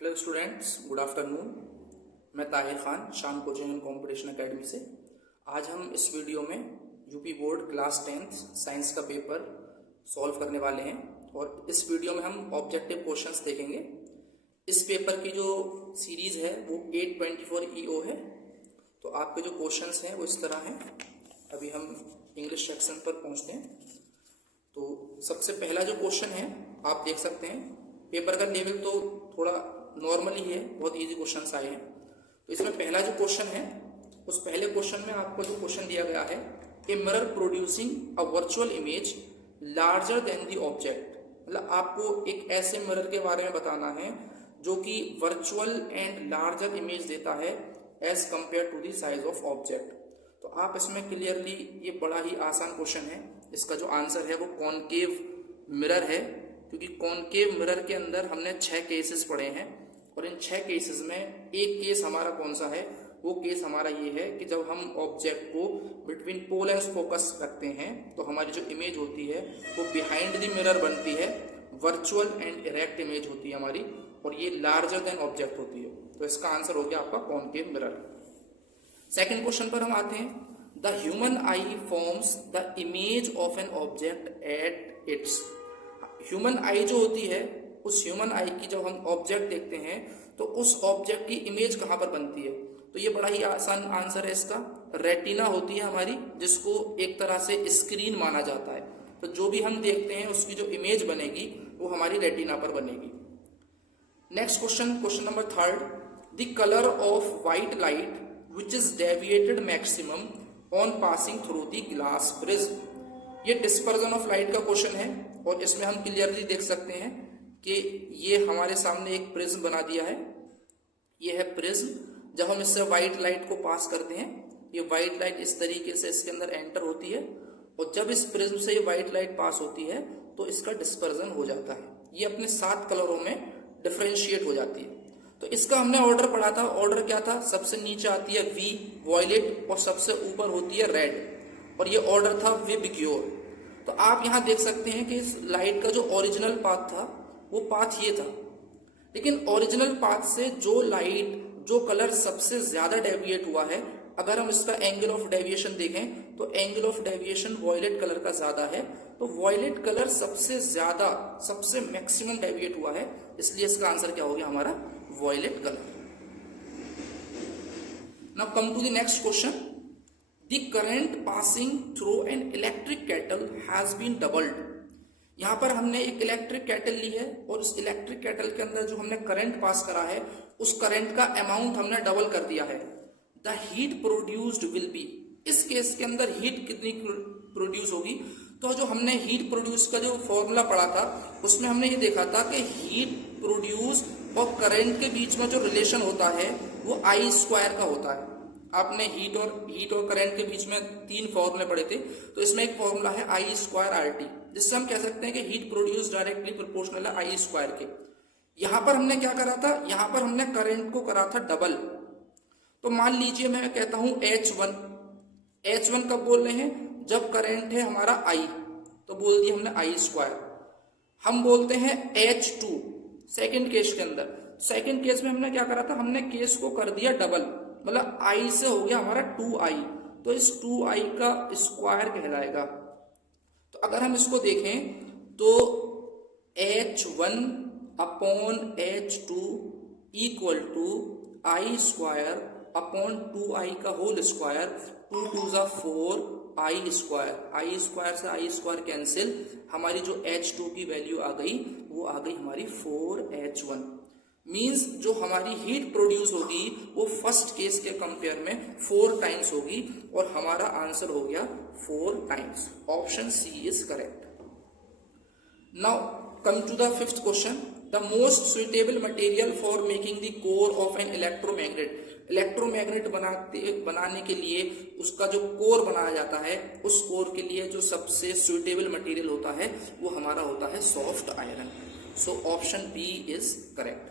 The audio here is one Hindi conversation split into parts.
Hello students, good afternoon. मैं ताहिर खान, शान कोचिंग एंड कॉम्पिटिशन एकेडमी से। आज हम इस वीडियो में UP board class 10th science का पेपर सॉल्व करने वाले हैं और इस वीडियो में हम ऑब्जेक्टिव क्वेश्चंस देखेंगे। इस पेपर की जो सीरीज़ है वो 824 EO है। तो आपके जो क्वेश्चंस हैं वो इस तरह हैं। अभी हम इंग्लिश सेक्शन पर पहुँचते हैं। तो सबसे पहला जो क्वेश्चन है आप देख सकते हैं, पेपर का लेवल तो थोड़ा नॉर्मल ही है, बहुत इजी क्वेश्चंस आए हैं। तो इसमें पहला जो क्वेश्चन है, उस पहले क्वेश्चन में आपको जो क्वेश्चन दिया गया है, a mirror producing a virtual image larger than the object. मतलब आपको एक ऐसे मिरर के बारे में बताना है जो कि वर्चुअल एंड लार्जर इमेज देता है as compare to the size of object. तो आप इसमें क्लियरली, ये बड़ा ही आसान क्वेश्चन है, इसका जो आंसर है वो कॉनकेव मिरर है, क्योंकि कॉनकेव मिरर के अंदर हमने 6 केसेस पढ़े हैं और इन 6 केसेस में एक केस हमारा कौन सा है, वो केस हमारा ये है कि जब हम ऑब्जेक्ट को बिटवीन पोल एंड फोकस रखते हैं तो हमारी जो इमेज होती है वो बिहाइंड द मिरर बनती है, वर्चुअल एंड इरेक्ट इमेज होती है हमारी, और ये लार्जर देन ऑब्जेक्ट होती है। तो इसका आंसर हो गया आपका कॉनकेव मिरर। सेकेंड क्वेश्चन पर हम आते हैं। The human I forms the image of an object at its. Human आई जो होती है, उस ह्यूमन आई की जब हम ऑब्जेक्ट देखते हैं तो उस ऑब्जेक्ट की इमेज कहाँ पर बनती है? तो ये बड़ा ही आसान आंसर है इसका, रेटिना होती है हमारी, जिसको एक तरह से स्क्रीन माना जाता है। तो जो भी हम देखते हैं उसकी जो इमेज बनेगी वो हमारी रेटिना पर बनेगी। Next question, question number 3, the colour of white light which is deviated maximum on passing through the glass prism. ये डिस्पर्जन ऑफ लाइट का क्वेश्चन है और इसमें हम क्लियरली देख सकते हैं कि ये हमारे सामने एक प्रिज्म बना दिया है। ये है प्रिज्म। जब हम इससे व्हाइट लाइट को पास करते हैं, ये व्हाइट लाइट इस तरीके से इसके अंदर एंटर होती है और जब इस प्रिज्म से ये व्हाइट लाइट पास होती है तो इसका डिस्पर्जन हो जाता है। ये अपने 7 कलरों में डिफ्रेंशिएट हो जाती है। तो इसका हमने ऑर्डर पढ़ा था। ऑर्डर क्या था? सबसे नीचे आती है वी वॉयलेट और सबसे ऊपर होती है रेड, और ये ऑर्डर था विबग्योर। तो आप यहां देख सकते हैं कि इस लाइट का जो ओरिजिनल पाथ था वो पाथ ये था, लेकिन ओरिजिनल पाथ से जो लाइट, जो कलर सबसे ज्यादा डेविएट हुआ है, अगर हम इसका एंगल ऑफ डेविएशन देखें तो angle of deviation violet colour का ज्यादा है। तो वॉयलेट कलर सबसे ज्यादा, सबसे मैक्सिमम डेविएट हुआ है, इसलिए इसका आंसर क्या हो गया हमारा? Violet colour. Now come to the next question. The current passing through an electric kettle has been doubled. यहां पर हमने एक इलेक्ट्रिक केटल ली है और उस इलेक्ट्रिक केटल के अंदर जो हमने करंट पास करा है, उस करंट का अमाउंट हमने डबल कर दिया है। The heat produced will be. इस केस के अंदर हीट कितनी प्रोड्यूस होगी? तो जो हमने हीट प्रोड्यूस का जो फॉर्मूला पढ़ा था उसमें हमने ये देखा था कि हीट प्रोड्यूस और करंट के बीच में जो रिलेशन होता है वो I² का होता है। आपने हीट और करंट के बीच में 3 फॉर्मूले पढ़े थे, तो इसमें एक फॉर्मूला है I²RT, जिससे हम कह सकते हैं कि हीट प्रोड्यूस डायरेक्टली प्रोपोर्शनल है I² के। यहां पर हमने क्या करा था? यहां पर हमने करंट को करा था डबल। तो मान लीजिए मैं कहता हूं H1 कब बोल रहे हैं? जब करंट है हमारा I, तो बोल दिया हमने I²। हम बोलते हैं H2 सेकेंड केस के अंदर। सेकेंड केस में हमने क्या करा था? हमने केस को कर दिया डबल, मतलब I से हो गया हमारा 2I, तो इस 2I का स्क्वायर कहलाएगा। तो अगर हम इसको देखें तो H1 upon H2 equal to I² upon 2I का होल स्क्वायर, 2 2 जा 4 I²। I² से I² कैंसिल, हमारी जो H2 की वैल्यू आ गई वो आ गई हमारी 4H1। मीन्स जो हमारी हीट प्रोड्यूस होगी वो फर्स्ट केस के कंपेयर में 4 टाइम्स होगी और हमारा आंसर हो गया 4 times. Option C is correct. Now come to the 5th question. The most suitable material for making the core of an electromagnet. Electromagnet बनाने के लिए उसका जो कोर बनाया जाता है, उस कोर के लिए जो सबसे सुइटेबल मटेरियल होता है वो हमारा होता है soft iron. So option B is correct.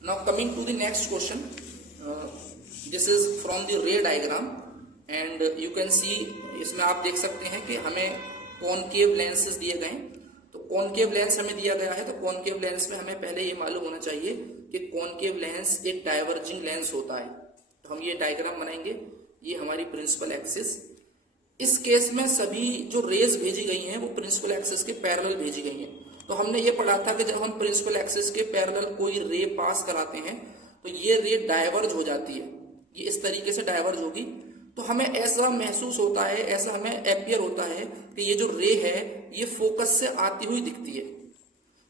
Now coming to the next question, this is from the ray diagram and you can see, इसमें आप देख सकते हैं कि हमें कॉनकेव लेंसेज दिए गए। तो कॉनकेव लेंस हमें दिया गया है, तो कॉनकेव लेंस में हमें पहले ये मालूम होना चाहिए कि कॉनकेव लेंस एक डाइवर्जिंग लेंस होता है। तो हम ये डायग्राम बनाएंगे, ये हमारी प्रिंसिपल एक्सिस। इस केस में सभी जो रेज भेजी गई हैं वो प्रिंसिपल एक्सिस के पैरेलल भेजी गई हैं। तो हमने ये पढ़ा था कि जब हम प्रिंसिपल एक्सिस के पैरेलल कोई रे पास कराते हैं तो ये रे डाइवर्ज हो जाती है, ये इस तरीके से डाइवर्ज होगी। तो हमें ऐसा महसूस होता है, ऐसा हमें अपीयर होता है कि ये जो रे है ये फोकस से आती हुई दिखती है।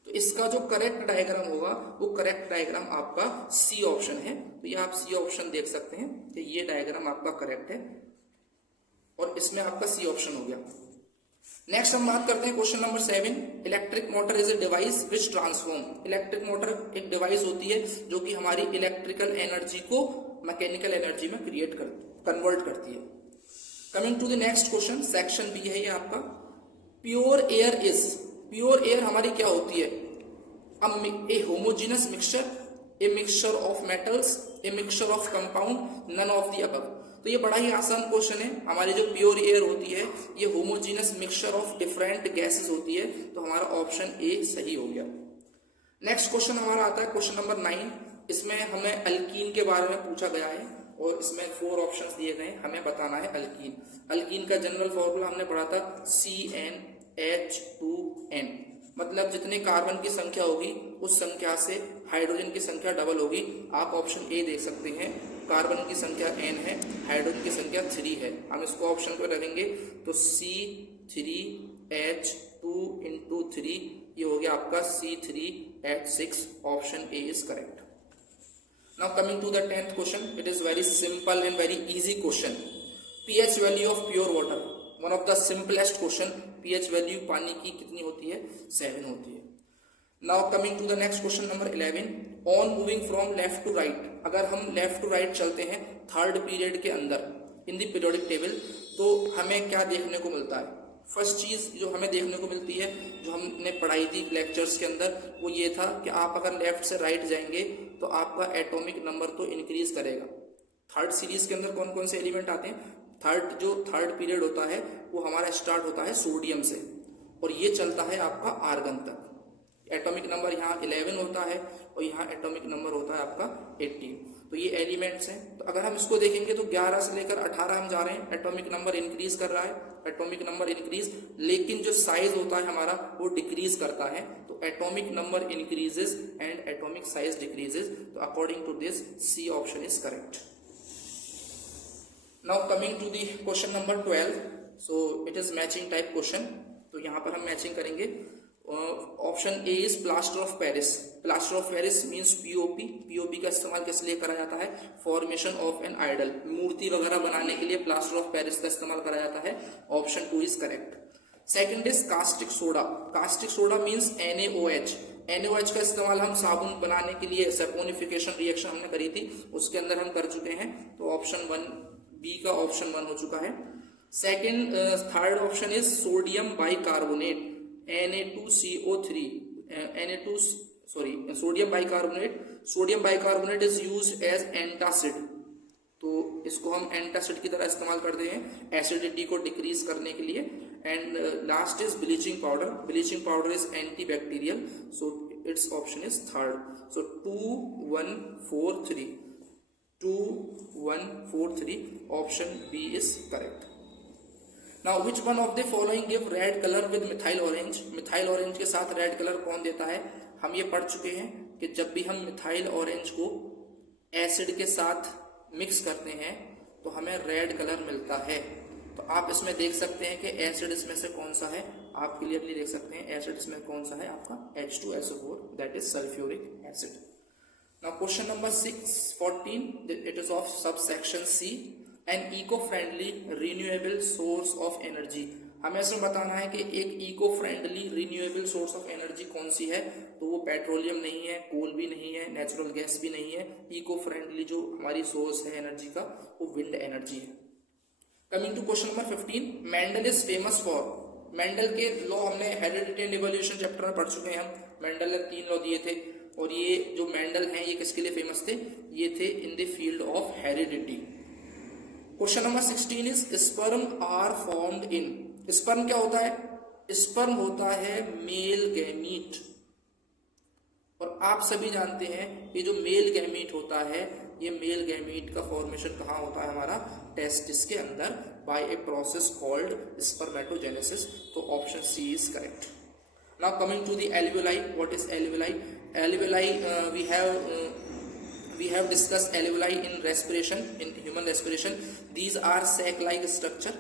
तो इसका जो करेक्ट डायग्राम होगा वो करेक्ट डायग्राम आपका सी ऑप्शन है। तो ये आप सी ऑप्शन देख सकते हैं कि ये डायग्राम आपका करेक्ट है और इसमें आपका सी ऑप्शन हो गया। नेक्स्ट हम बात करते हैं question number 7। Electric motor is a device which transform. Electric motor एक डिवाइस होती है जो कि हमारी इलेक्ट्रिकल एनर्जी को मैकेनिकल एनर्जी में कन्वर्ट करती है। Coming to the next question, section B है ये आपका। Pure air is, pure air हमारी क्या होती है? A homogenous mixture, a mixture of metals, a mixture of compound, none of the above. तो ये बड़ा ही आसान क्वेश्चन है। हमारी जो प्योर एयर होती है ये homogeneous mixture of different gases होती है। तो हमारा ऑप्शन ए सही हो गया। नेक्स्ट क्वेश्चन हमारा आता है क्वेश्चन नंबर 9। इसमें हमें अल्कीन के बारे में पूछा गया है और इसमें 4 ऑप्शंस दिए गए हैं, हमें बताना है अल्कीन। अल्कीन का जनरल फॉर्मूला हमने पढ़ा था CnH2n, मतलब जितने कार्बन की संख्या होगी उस संख्या से हाइड्रोजन की संख्या डबल होगी। आप ऑप्शन ए देख सकते हैं, कार्बन की संख्या n है, हाइड्रोजन की संख्या 3 है। हम इसको ऑप्शन पे रखेंगे तो C3H2 into 3, ये हो गया आपका C3H6। Option A is correct. Now coming to the 10th question, it is very simple and very easy question. pH value of pure water, one of the simplest question. pH value पानी की कितनी होती है? 7 होती है। Now coming to the next question number 11। On moving from left to right, अगर हम लेफ्ट टू राइट चलते हैं थर्ड पीरियड के अंदर इन द पीरियोडिक टेबल, तो हमें क्या देखने को मिलता है? फर्स्ट चीज जो हमें देखने को मिलती है, जो हमने पढ़ाई थी लेक्चर्स के अंदर, वो ये था कि आप अगर लेफ्ट से राइट जाएंगे तो आपका एटॉमिक नंबर तो इंक्रीज करेगा। थर्ड सीरीज के अंदर कौन कौन से एलिमेंट आते हैं? थर्ड पीरियड होता है वो हमारा स्टार्ट होता है सोडियम से और ये चलता है आपका आर्गन तक। एटॉमिक नंबर यहाँ 11 होता है और यहाँ एटॉमिक नंबर होता है आपका 18। तो ये एलिमेंट्स हैं। तो अगर हम इसको देखेंगे तो 11 से लेकर 18 हम जा रहे हैं, एटॉमिक नंबर इंक्रीज कर रहा है, एटॉमिक नंबर इंक्रीज, लेकिन जो साइज होता है हमारा वो डिक्रीज करता है। तो atomic number increases and atomic size decreases. तो according to this C option is correct. Now coming to the question number 12। So it is matching type question. तो यहाँ पर हम मैचिंग करेंगे। Option A is plaster of Paris. Plaster of Paris means POP. POP का इस्तेमाल किस लिए करा जाता है? फॉर्मेशन ऑफ एन आइडल, मूर्ति वगैरह बनाने के लिए प्लास्टर ऑफ पेरिस का इस्तेमाल करा जाता है। Option 2 is correct. Second is caustic soda. Caustic soda means NaOH। NaOH का इस्तेमाल हम साबुन बनाने के लिए, सैपोनिफिकेशन रिएक्शन हमने करी थी उसके अंदर हम कर चुके हैं। तो ऑप्शन 1 बी का ऑप्शन 1 हो चुका है। Third option is sodium bicarbonate, Na2CO3, sodium bicarbonate. Sodium bicarbonate is used as antacid. तो इसको हम एंटासिड की तरह इस्तेमाल करते हैं एसिडिटी को डिक्रीज करने के लिए। And last is bleaching powder. Bleaching powder is antibacterial, so it's option is third. So 2 1 4 3, 2 1 4 3, option B is correct. Now which one of the following give red color with methyl orange? Methyl orange के साथ रेड कलर कौन देता है? हम ये पढ़ चुके हैं कि जब भी हम मिथाइल ऑरेंज को एसिड के साथ मिक्स करते हैं तो हमें रेड कलर मिलता है। तो आप इसमें देख सकते हैं कि एसिड इसमें से कौन सा है, आप क्लियरली देख सकते हैं एसिड इसमें कौन सा है, आपका H2SO4, that is sulphuric acid. Now question number 14, it is of subsection C. An eco friendly renewable source of energy. हमें इसमें बताना है कि एक eco friendly renewable source of energy कौन सी है। तो वो पेट्रोलियम नहीं है, कोल भी नहीं है, नेचुरल गैस भी नहीं है। इको फ्रेंडली जो हमारी सोर्स है एनर्जी का वो विंड एनर्जी है। Coming to question number 15, Mendel is famous for. Mendel के लॉ हमने हेरिडिटी एंड इवोल्यूशन चैप्टर में पढ़ चुके हैं हम। मेंडल ने 3 लॉ दिए थे और ये जो मेंडल हैं ये किसके लिए फेमस थे? ये थे in the field of heredity. Question number 16 is sperm are formed in. Sperm क्या होता है? स्पर्म होता है मेल गैमीट, और आप सभी जानते हैं ये जो मेल गैमीट होता है, ये मेल गैमीट का फॉर्मेशन कहाँ होता है हमारा, टेस्टिस के अंदर, by a process called spermatogenesis. तो option C is correct. Now coming to the alveoli, what is alveoli? Alveoli we have discussed alveoli in respiration, in human respiration. These are sac like structure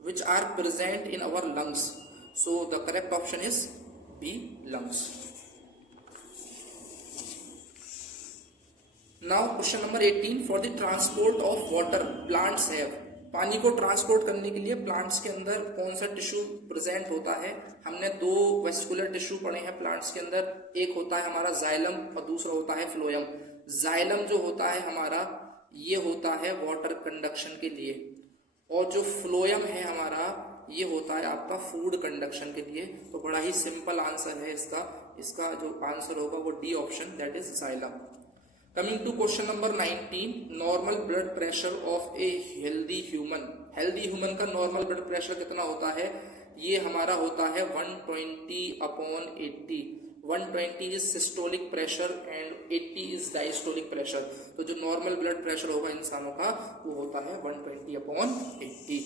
which are present in our lungs. So the correct option is B, lungs. Now question number 18, for the transport of water plants have, पानी को ट्रांसपोर्ट करने के लिए प्लांट्स के अंदर कौन सा टिश्यू प्रेजेंट होता है? हमने दो वेस्कुलर टिश्यू पढ़े हैं प्लांट्स के अंदर, एक होता है हमारा जाइलम और दूसरा होता है फ्लोएम। जाइलम जो होता है हमारा, ये होता है वाटर कंडक्शन के लिए, और जो फ्लोएम है हमारा, ये होता है आपका फूड कंडक्शन के लिए। तो बड़ा ही सिंपल आंसर है इसका जो आंसर होगा वो D option, that is xylem. Coming to question number 19, normal blood pressure of a healthy human. Healthy human का normal blood pressure कितना होता है? ये हमारा होता है 120/80. 120 is systolic pressure and 80 is diastolic pressure. तो जो normal blood pressure होगा इंसानों का वो होता है 120/80.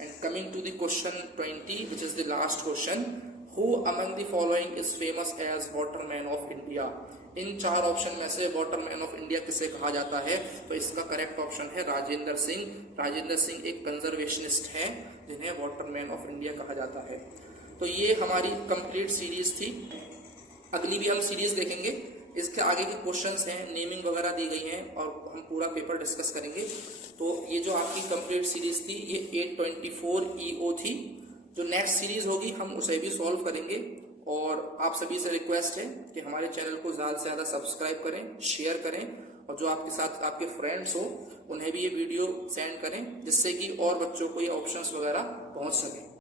And coming to the question 20, which is the last question, who among the following is famous as waterman of India? इन चार ऑप्शन में से वाटरमैन ऑफ इंडिया किसे कहा जाता है? तो इसका करेक्ट ऑप्शन है राजेंद्र सिंह। राजेंद्र सिंह एक कंजर्वेशनिस्ट हैं जिन्हें वाटरमैन ऑफ इंडिया कहा जाता है। तो ये हमारी कंप्लीट सीरीज थी। अगली भी हम सीरीज देखेंगे, इसके आगे के क्वेश्चंस हैं, नेमिंग वगैरह दी गई हैं और हम पूरा पेपर डिस्कस करेंगे। तो ये जो आपकी कंप्लीट सीरीज थी ये 824 EO थी। जो नेक्स्ट सीरीज होगी हम उसे भी सॉल्व करेंगे, और आप सभी से रिक्वेस्ट है कि हमारे चैनल को ज़्यादा से ज़्यादा सब्सक्राइब करें, शेयर करें, और जो आपके साथ आपके फ्रेंड्स हो उन्हें भी ये वीडियो सेंड करें, जिससे कि और बच्चों को ये ऑप्शंस वगैरह पहुंच सके।